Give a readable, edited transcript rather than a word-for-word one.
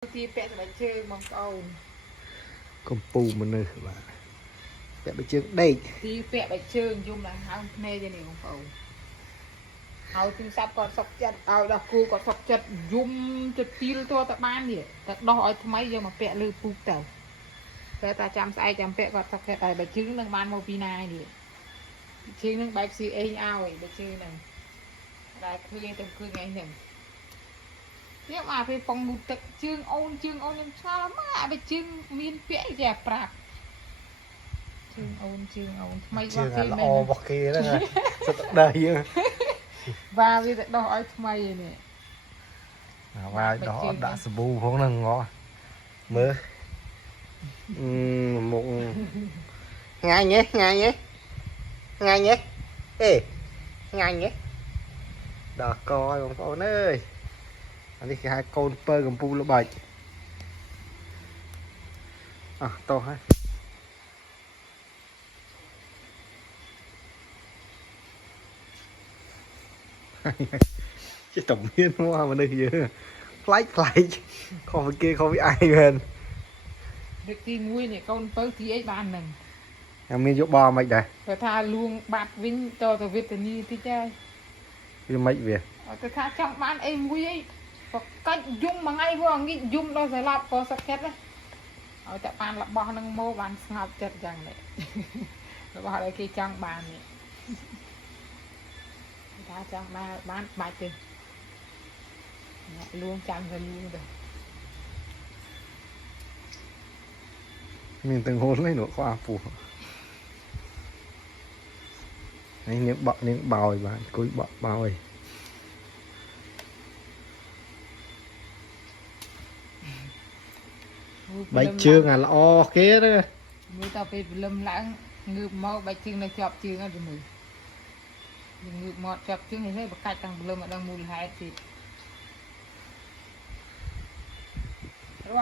ទីពាក់តែជើងបងប្អូនកំពូមនុស្សបាទពាក់បីជើងដេកទីពាក់បីជើងយំឡើងហើមភ្នែកទេនេះបងប្អូនហើយទូរស័ព្ទគាត់សុកចិត្តឲ្យដល់គូគាត់សុកចិត្តយំចិត្តពីលតទៅបាននេះតែដោះឲ្យថ្មីយកមកពាក់លើពូកទៅតែតាចាំស្អែកចាំពាក់គាត់សុកចិត្តឲ្យបីជើងនឹងបានមកពីណានេះជើងនឹងបែបស៊ីអេងឲ្យបីជើងនឹងតែឃើញទៅឃើញថ្ងៃហ្នឹងនេះមកពេលប៉ុងមុតទឹកជើងអូនខ្ញុំឆ្ងល់មកអាបីជើងមានពាក់ចេះប្រាប់ជើងអូនថ្មីរបស់គេល្អរបស់គេហ្នឹងសុទ្ធតែយើងវាវាទៅដោះឲ្យថ្មីនេះវាដោះអត់ដាក់សាប៊ូផងហ្នឹងងអមើលមុខងាញ់ហ៎អេងាញ់ហ៎ដល់កឲ្យបងប្អូនអើយអានេះគេហៅកូនពើកំពូលល្បាច់អស់តោះហើយជាតំមានមកមនុស្សយើងផ្លែកខុសពីគេខុសពីឯងមែនដឹកទី1នេះកូនពៅទីអីបានហ្នឹងខ្ញុំមានយកបមិនដែរគាត់ថាលួងបាត់វិញតទៅវេទនីតិចហើយវាមិនវាគាត់ថាចង់បានអីមួយអីក៏កាច់យំមួយថ្ងៃព្រោះងាកយំដល់ស្លាប់ក៏សឹកចិត្តដែរឲ្យតែបានរបស់ហ្នឹងមកបានស្ងប់ចិត្តចឹងនេះរបស់ដែលគេចង់បាននេះថាចង់បានបាច់ទេលួងចាំទៅលួងទៅមានទាំងហូននេះនោះខ្វះពោះនេះនាងបក់នាងបោយបាទអង្គុយបក់បោយបែកជើងអាល្អគេហ្នឹងមើលតទៅពេលព្រលឹមឡើងងើបមកបែកជើងនៅជាប់ជើងហ្នឹងទៅមើលងើបមកជាប់ជើងនេះបកាច់តាំងព្រលឹមអត់ដឹងមូលហេតុទៀត